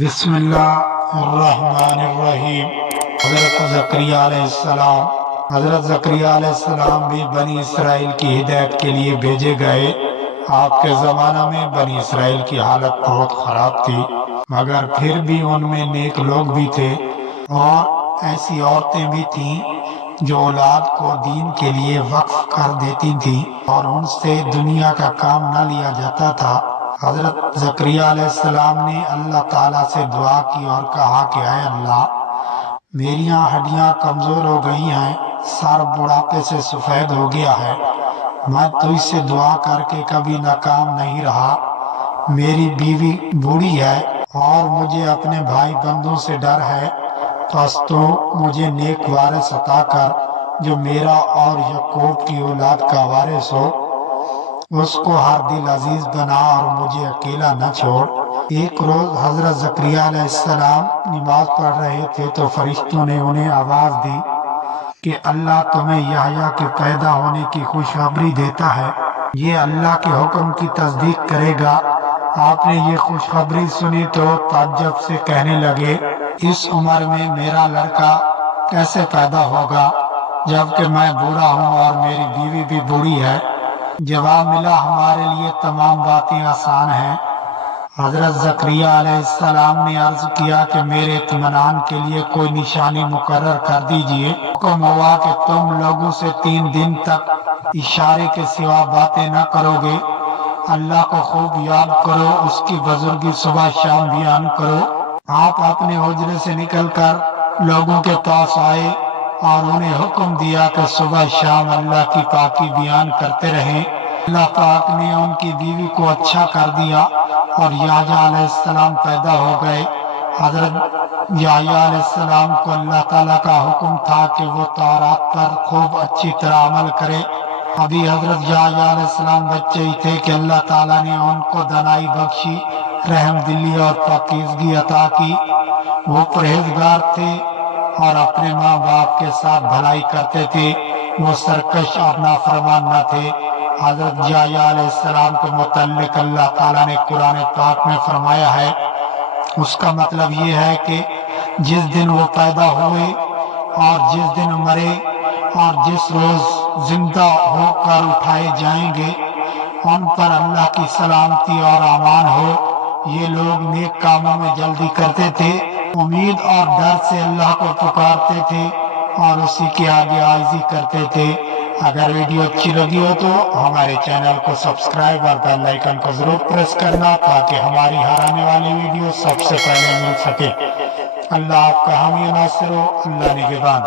بسم اللہ الرحمن الرحیم۔ حضرت زکریا علیہ السلام بھی بنی اسرائیل کی ہدایت کے لیے بھیجے گئے۔ آپ کے زمانہ میں بنی اسرائیل کی حالت بہت خراب تھی، مگر پھر بھی ان میں نیک لوگ بھی تھے اور ایسی عورتیں بھی تھیں جو اولاد کو دین کے لیے وقف کر دیتی تھیں اور ان سے دنیا کا کام نہ لیا جاتا تھا۔ حضرت زکریا علیہ السلام نے اللہ تعالیٰ سے دعا کی اور کہا کہ اے اللہ، میریاں ہڈیاں کمزور ہو گئی ہیں، سر بڑھاپے سے سفید ہو گیا ہے، میں تجھ سے دعا کر کے کبھی ناکام نہیں رہا، میری بیوی بوڑھی ہے اور مجھے اپنے بھائی بندوں سے ڈر ہے، پس تو مجھے نیک وارث عطا کر جو میرا اور یعقوب کی اولاد کا وارث ہو، اس کو ہر دل عزیز بنا اور مجھے اکیلا نہ چھوڑ۔ ایک روز حضرت زکریا علیہ السلام نماز پڑھ رہے تھے تو فرشتوں نے انہیں آواز دی کہ اللہ تمہیں یحییٰ کے پیدا ہونے کی خوشخبری دیتا ہے، یہ اللہ کے حکم کی تصدیق کرے گا۔ آپ نے یہ خوشخبری سنی تو تعجب سے کہنے لگے، اس عمر میں میرا لڑکا کیسے پیدا ہوگا جبکہ میں بوڑھا ہوں اور میری بیوی بھی بوڑھی ہے؟ جواب ملا، ہمارے لیے تمام باتیں آسان ہیں۔ حضرت زکریا علیہ السلام نے عرض کیا کہ میرے اطمینان کے لیے کوئی نشانی مقرر کر دیجئے۔ حکم ہوا کہ تم لوگوں سے 3 دن تک اشارے کے سوا باتیں نہ کرو گے، اللہ کو خوب یاد کرو، اس کی بزرگی صبح شام بیان کرو۔ آپ اپنے حجرے سے نکل کر لوگوں کے پاس آئے اور انہیں حکم دیا کہ صبح شام اللہ کی پاکی بیان کرتے رہیں۔ اللہ پاک نے ان کی بیوی کو اچھا کر دیا اور یحییٰ علیہ السلام پیدا ہو گئے۔ حضرت یحییٰ علیہ السلام کو اللہ تعالیٰ کا حکم تھا کہ وہ تورات پر خوب اچھی طرح عمل کرے۔ ابھی حضرت یحییٰ علیہ السلام بچے ہی تھے کہ اللہ تعالیٰ نے ان کو دانائی بخشی، رحم دلی اور پاکیزگی عطا کی۔ وہ پرہیزگار تھے اور اپنے ماں باپ کے ساتھ بھلائی کرتے تھے، وہ سرکش اور نافرمان نہ تھے۔ حضرت یحییٰ علیہ السلام کے متعلق اللہ تعالیٰ نے قرآن پاک میں فرمایا ہے، اس کا مطلب یہ ہے کہ جس دن وہ پیدا ہوئے اور جس دن مرے اور جس روز زندہ ہو کر اٹھائے جائیں گے، ان پر اللہ کی سلامتی اور امان ہو۔ یہ لوگ نیک کاموں میں جلدی کرتے تھے، امید اور ڈر سے اللہ کو پکارتے تھے اور اسی کے آگے عاجزی کرتے تھے۔ اگر ویڈیو اچھی لگی ہو تو ہمارے چینل کو سبسکرائب اور بیل آئیکن کو ضرور پریس کرنا تاکہ ہماری ہر آنے والی ویڈیو سب سے پہلے مل سکے۔ اللہ آپ کا حامی و ناصر ہو، اللہ نگہبان۔